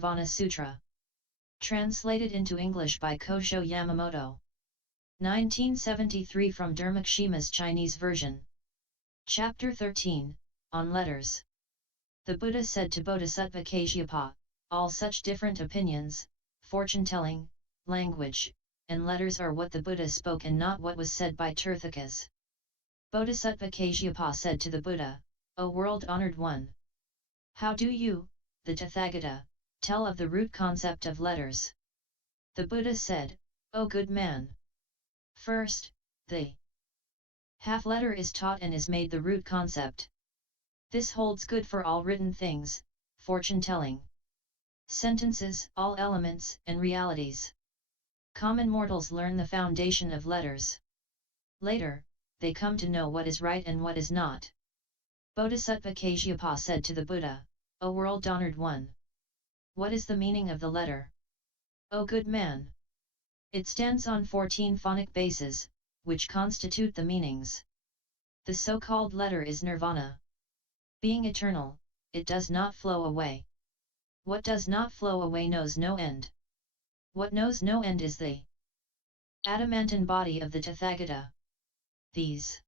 Nirvana Sutra. Translated into English by Kosho Yamamoto. 1973 from Dharmakshema's Chinese version. Chapter 13, On Letters. The Buddha said to Bodhisattva Kasyapa, all such different opinions, fortune-telling, language, and letters are what the Buddha spoke and not what was said by tirthikas. Bodhisattva Kasyapa said to the Buddha, O world-honored one! How do you, the Tathagata, tell of the root concept of letters? The Buddha said, O good man! First, the half-letter is taught and is made the root concept. This holds good for all written things, fortune-telling sentences, all elements and realities. Common mortals learn the foundation of letters. Later, they come to know what is right and what is not. Bodhisattva Kasyapa said to the Buddha, O world-honored one! What is the meaning of the letter? O good man! It stands on 14 phonic bases, which constitute the meanings. The so-called letter is nirvana. Being eternal, it does not flow away. What does not flow away knows no end. What knows no end is the adamantine body of the Tathagata. These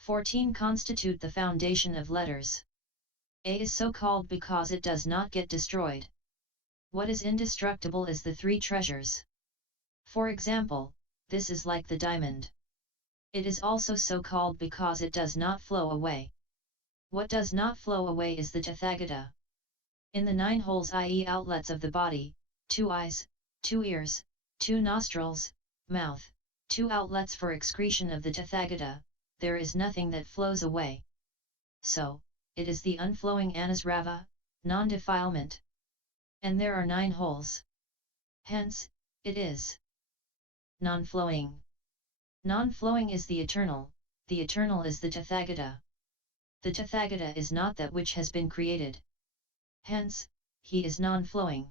14 constitute the foundation of letters. A is so called because it does not get destroyed. What is indestructible is the three treasures. For example, this is like the diamond. It is also so called because it does not flow away. What does not flow away is the Tathagata. In the 9 holes, i.e. outlets of the body, 2 eyes, 2 ears, 2 nostrils, mouth, 2 outlets for excretion of the Tathagata, there is nothing that flows away. So, it is the unflowing anasrava, non-defilement. And there are 9 holes. Hence, it is non-flowing. Non-flowing is the eternal is the Tathagata. The Tathagata is not that which has been created. Hence, he is non-flowing.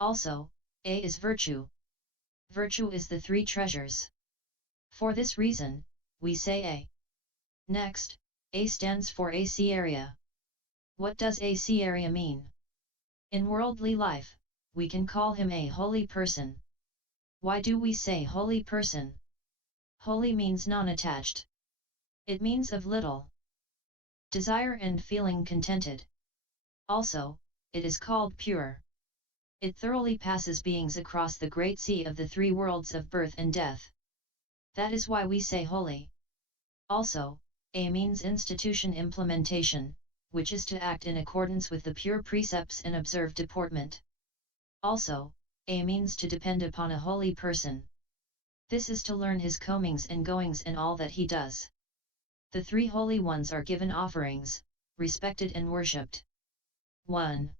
Also, A is virtue. Virtue is the 3 treasures. For this reason, we say A. Next, A stands for AC area. What does AC area mean? In worldly life, we can call him a holy person. Why do we say holy person? Holy means non-attached. It means of little desire and feeling contented. Also, it is called pure. It thoroughly passes beings across the great sea of the 3 worlds of birth and death. That is why we say holy. Also, A means institution implementation, which is to act in accordance with the pure precepts and observe deportment. Also, A means to depend upon a holy person. This is to learn his comings and goings and all that he does. The 3 holy ones are given offerings, respected and worshipped. 1.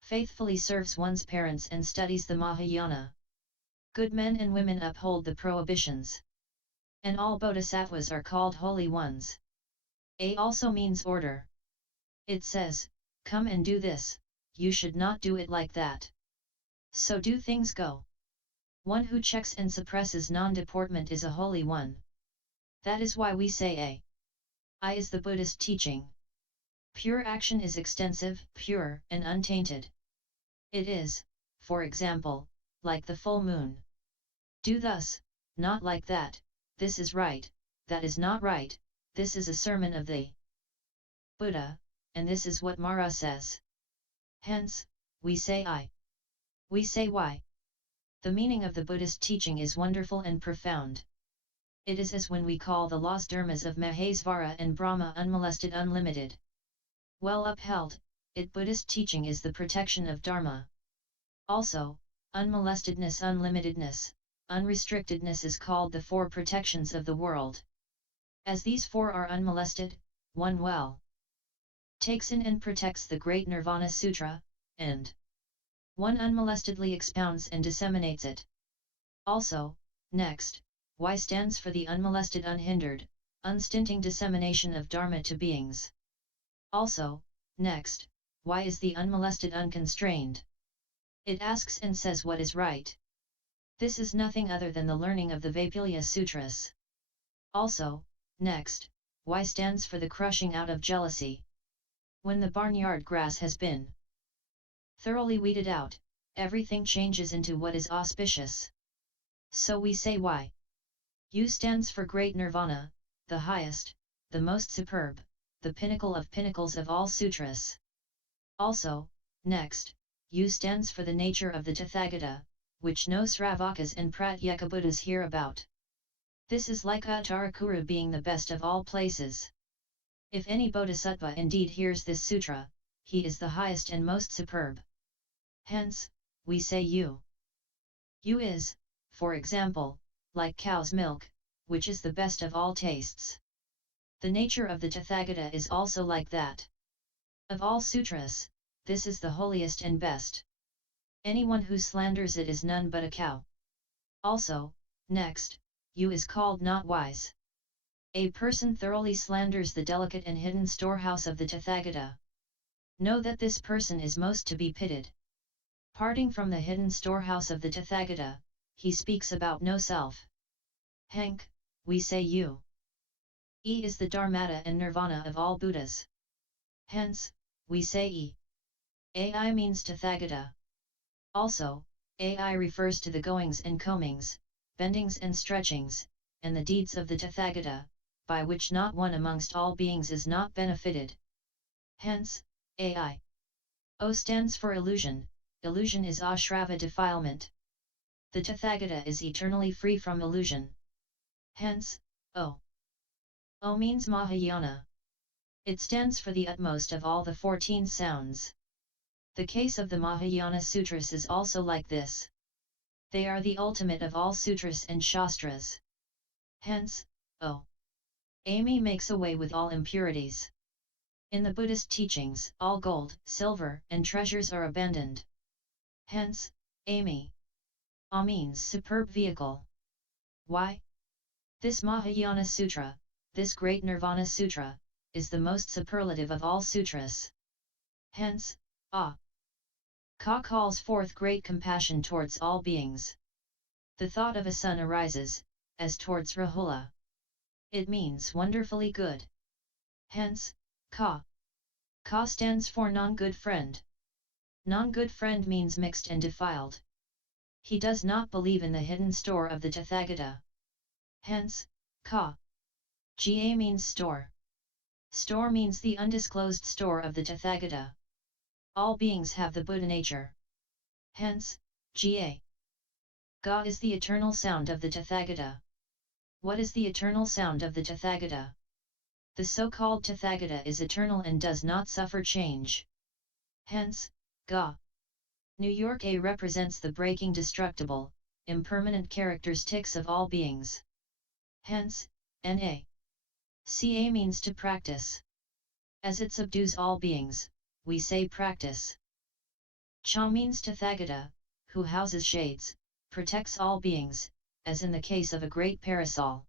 Faithfully serves one's parents and studies the Mahayana. Good men and women uphold the prohibitions. And all bodhisattvas are called holy ones. A also means order. It says, come and do this, you should not do it like that. So do things go. One who checks and suppresses non-deportment is a holy one. That is why we say A. I is the Buddhist teaching. Pure action is extensive, pure, and untainted. It is, for example, like the full moon. Do thus, not like that, this is right, that is not right, this is a sermon of the Buddha, and this is what Mara says. Hence, we say I. We say why. The meaning of the Buddhist teaching is wonderful and profound. It is as when we call the lost dharmas of Mahesvara and Brahma unmolested unlimited. Well upheld, Buddhist teaching is the protection of Dharma. Also, unmolestedness, unlimitedness, unrestrictedness is called the 4 protections of the world. As these 4 are unmolested, one well takes in and protects the great Nirvana Sutra, and one unmolestedly expounds and disseminates it. Also, next, Y stands for the unmolested, unhindered, unstinting dissemination of Dharma to beings. Also, next, Y is the unmolested, unconstrained. It asks and says what is right. This is nothing other than the learning of the Vaipulya Sutras. Also, next, Y stands for the crushing out of jealousy. When the barnyard grass has been Thoroughly weeded out, everything changes into what is auspicious. So we say Y. U stands for Great Nirvana, the highest, the most superb, the pinnacle of pinnacles of all sutras. Also, next, U stands for the nature of the Tathagata, which no Sravakas and Pratyekabuddhas hear about. This is like Uttarakuru being the best of all places. If any bodhisattva indeed hears this sutra, he is the highest and most superb. Hence, we say U. U is, for example, like cow's milk, which is the best of all tastes. The nature of the Tathagata is also like that. Of all sutras, this is the holiest and best. Anyone who slanders it is none but a cow. Also, next, U is called not wise. A person thoroughly slanders the delicate and hidden storehouse of the Tathagata. Know that this person is most to be pitied. Parting from the hidden storehouse of the Tathagata, he speaks about no self. Henk, we say U. E is the Dharmata and Nirvana of all Buddhas. Hence, we say E. Ai means Tathagata. Also, Ai refers to the goings and comings, bendings and stretchings, and the deeds of the Tathagata, by which not one amongst all beings is not benefited. Hence, Ai. O stands for illusion. Illusion is ashrava defilement. The Tathagata is eternally free from illusion. Hence, O. O means Mahayana. It stands for the utmost of all the 14 sounds. The case of the Mahayana Sutras is also like this. They are the ultimate of all sutras and shastras. Hence, O. Ami makes away with all impurities. In the Buddhist teachings, all gold, silver, and treasures are abandoned. Hence, Ami. A means superb vehicle. Why? This Mahayana Sutra, this great Nirvana Sutra, is the most superlative of all sutras. Hence, A. Ka calls forth great compassion towards all beings. The thought of a son arises, as towards Rahula. It means wonderfully good. Hence, Ka. Ka stands for non-good friend. Non-good friend means mixed and defiled. He does not believe in the hidden store of the Tathagata. Hence, Ka. Ga means store. Store means the undisclosed store of the Tathagata. All beings have the Buddha nature. Hence, Ga. Ga is the eternal sound of the Tathagata. What is the eternal sound of the Tathagata? The so-called Tathagata is eternal and does not suffer change. Hence, Ga. New York A represents the breaking destructible, impermanent characteristics of all beings. Hence, Na. Ca means to practice. As it subdues all beings, we say practice. Cha means Tathagata, who houses shades, protects all beings, as in the case of a great parasol.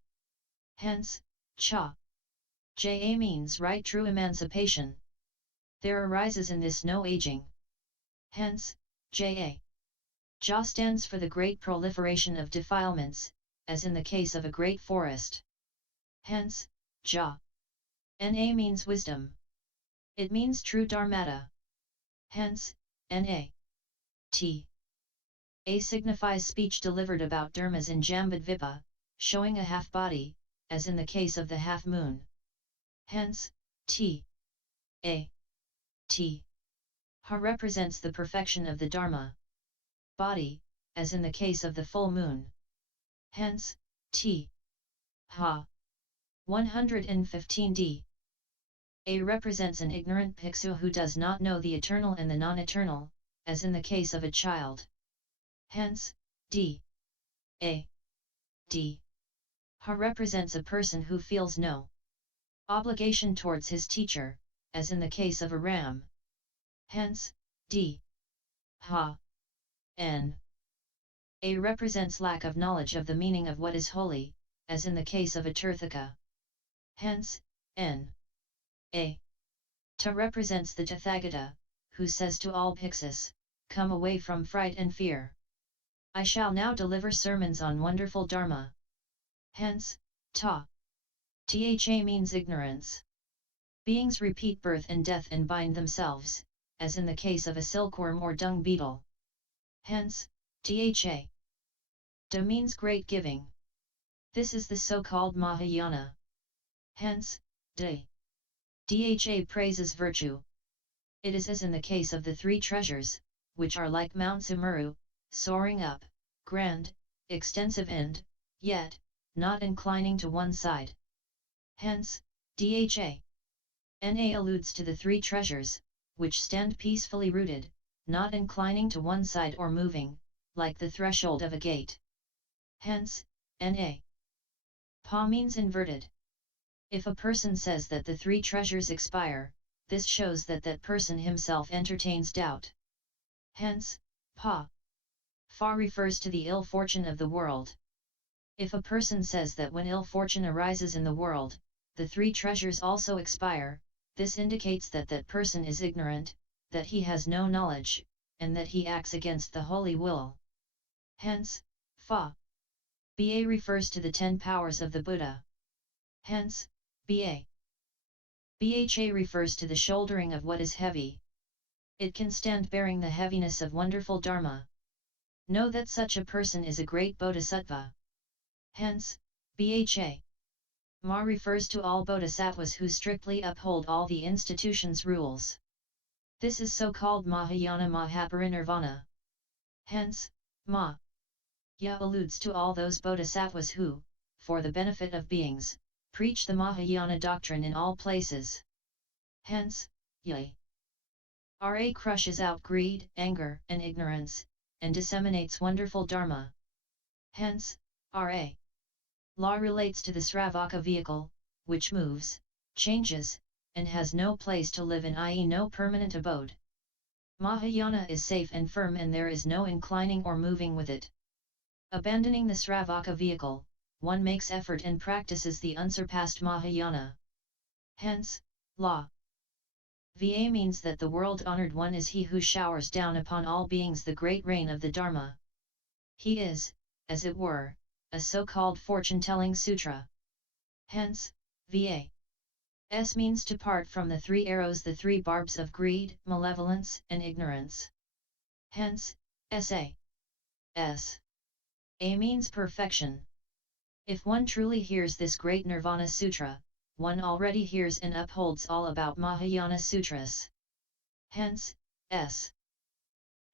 Hence, Cha. Ja means right true emancipation. There arises in this no aging. Hence, Ja. Ja stands for the great proliferation of defilements, as in the case of a great forest. Hence, Ja. Na means wisdom. It means true Dharmata. Hence, Na. T. A signifies speech delivered about dharmas in Jambudvipa, showing a half body, as in the case of the half moon. Hence, T. A. T. Ha represents the perfection of the Dharma body, as in the case of the full moon. Hence, T. Ha. 115d. A represents an ignorant bhiksu who does not know the eternal and the non-eternal, as in the case of a child. Hence, D. A. D. Ha represents a person who feels no obligation towards his teacher, as in the case of a ram. Hence, D. Ha. N. A represents lack of knowledge of the meaning of what is holy, as in the case of a tirthika. Hence, N. A. Ta represents the Tathagata, who says to all bhiksus, come away from fright and fear. I shall now deliver sermons on wonderful Dharma. Hence, Ta. Tha means ignorance. Beings repeat birth and death and bind themselves, as in the case of a silkworm or dung beetle. Hence, Dha. Da means great giving. This is the so-called Mahayana. Hence, Dha praises virtue. It is as in the case of the three treasures, which are like Mount Sumeru, soaring up, grand, extensive and, yet, not inclining to one side. Hence, Dha. Na alludes to the three treasures, which stand peacefully rooted, not inclining to one side or moving, like the threshold of a gate. Hence, Na. Pa means inverted. If a person says that the three treasures expire, this shows that that person himself entertains doubt. Hence, Pa. Fa refers to the ill fortune of the world. If a person says that when ill fortune arises in the world, the three treasures also expire, this indicates that that person is ignorant, that he has no knowledge, and that he acts against the holy will. Hence, Fa. Ba refers to the 10 powers of the Buddha. Hence, Ba. Bha refers to the shouldering of what is heavy. It can stand bearing the heaviness of wonderful Dharma. Know that such a person is a great Bodhisattva. Hence, Bha. Ma refers to all bodhisattvas who strictly uphold all the institution's rules. This is so-called Mahayana Mahaparinirvana. Hence, Ma. Ya alludes to all those bodhisattvas who, for the benefit of beings, preach the Mahayana doctrine in all places. Hence, Ya. Ra crushes out greed, anger, and ignorance, and disseminates wonderful Dharma. Hence, Ra. Law relates to the Sravaka vehicle, which moves, changes, and has no place to live in, i.e. no permanent abode. Mahayana is safe and firm and there is no inclining or moving with it. Abandoning the Sravaka vehicle, one makes effort and practices the unsurpassed Mahayana. Hence, Law. Va means that the world-honored one is he who showers down upon all beings the great rain of the Dharma. He is, as it were, a so-called fortune-telling sutra. Hence, Va. S means to part from the three arrows, the three barbs of greed, malevolence, and ignorance. Hence, Sa. S. A means perfection. If one truly hears this great Nirvana Sutra, one already hears and upholds all about Mahayana Sutras. Hence, S.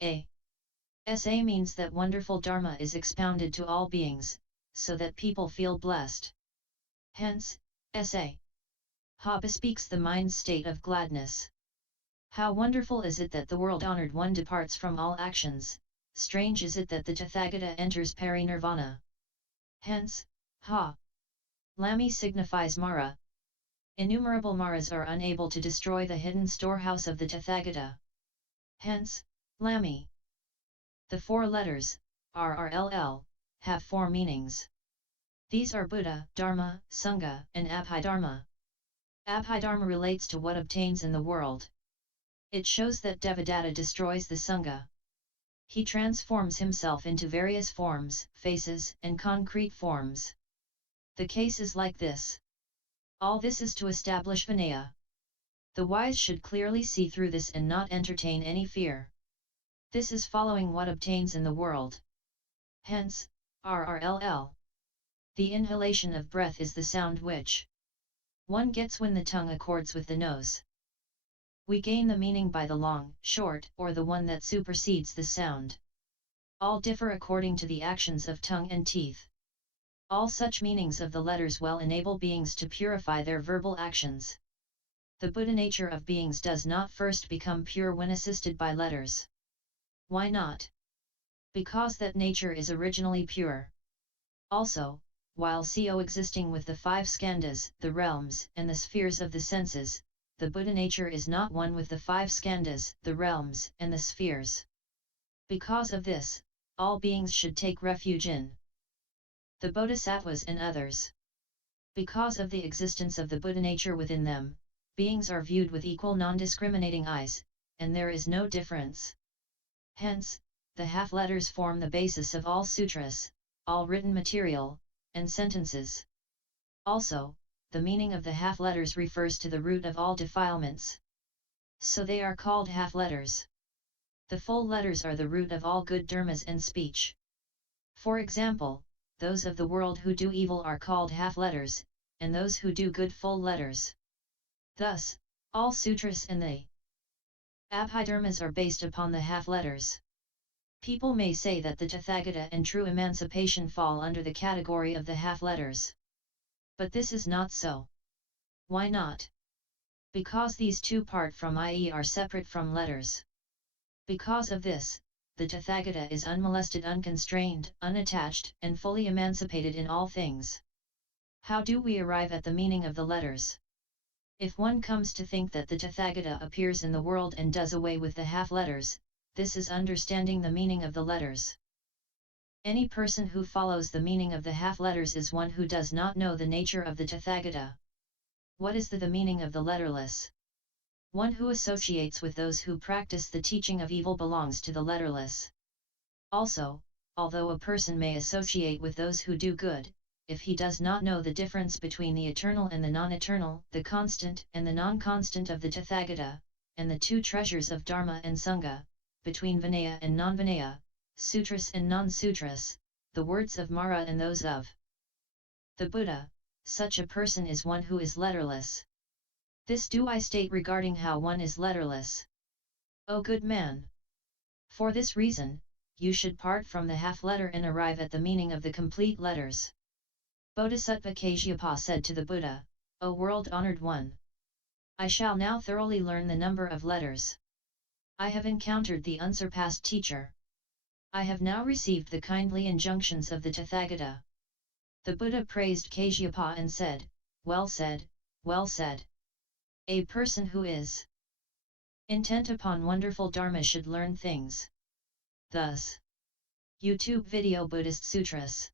A. Sa means that wonderful Dharma is expounded to all beings, so that people feel blessed. Hence, Sa. Ha bespeaks the mind's state of gladness. How wonderful is it that the world-honored one departs from all actions, strange is it that the Tathagata enters parinirvana. Hence, Ha. Lami signifies Mara. Innumerable Maras are unable to destroy the hidden storehouse of the Tathagata. Hence, Lami. The 4 letters, RRLL, have 4 meanings. These are Buddha, Dharma, Sangha, and Abhidharma. Abhidharma relates to what obtains in the world. It shows that Devadatta destroys the Sangha. He transforms himself into various forms, faces, and concrete forms. The case is like this. All this is to establish Vinaya. The wise should clearly see through this and not entertain any fear. This is following what obtains in the world. Hence, RRLL. The inhalation of breath is the sound which one gets when the tongue accords with the nose. We gain the meaning by the long, short, or the one that supersedes the sound. All differ according to the actions of tongue and teeth. All such meanings of the letters well enable beings to purify their verbal actions. The Buddha nature of beings does not first become pure when assisted by letters. Why not? Because that nature is originally pure. Also, while coexisting with the 5 skandhas, the realms, and the spheres of the senses, the Buddha nature is not one with the 5 skandhas, the realms, and the spheres. Because of this, all beings should take refuge in the Bodhisattvas and others. Because of the existence of the Buddha nature within them, beings are viewed with equal non-discriminating eyes, and there is no difference. Hence, the half-letters form the basis of all sutras, all written material, and sentences. Also, the meaning of the half-letters refers to the root of all defilements. so they are called half letters. The full letters are the root of all good dharmas and speech. For example, those of the world who do evil are called half letters, and those who do good full letters. Thus, all sutras and the Abhidharmas are based upon the half letters. People may say that the Tathagata and true emancipation fall under the category of the half letters. But this is not so. Why not? Because these two part from i.e. are separate from letters. Because of this, the Tathagata is unmolested, unconstrained, unattached, and fully emancipated in all things. How do we arrive at the meaning of the letters? If one comes to think that the Tathagata appears in the world and does away with the half letters, this is understanding the meaning of the letters. Any person who follows the meaning of the half letters is one who does not know the nature of the Tathagata. What is the meaning of the letterless? One who associates with those who practice the teaching of evil belongs to the letterless. Also, although a person may associate with those who do good, if he does not know the difference between the eternal and the non-eternal, the constant and the non-constant of the Tathagata, and the two treasures of Dharma and Sangha, between Vinaya and non-Vinaya, sutras and non-sutras, the words of Mara and those of the Buddha, such a person is one who is letterless. This do I state regarding how one is letterless. O good man! For this reason, you should part from the half letter and arrive at the meaning of the complete letters. Bodhisattva Kasyapa said to the Buddha, O world-honored one! I shall now thoroughly learn the number of letters. I have encountered the unsurpassed teacher. I have now received the kindly injunctions of the Tathagata. The Buddha praised Kasyapa and said, Well said, well said. A person who is intent upon wonderful dharma should learn things. Thus, YouTube video Buddhist Sutras.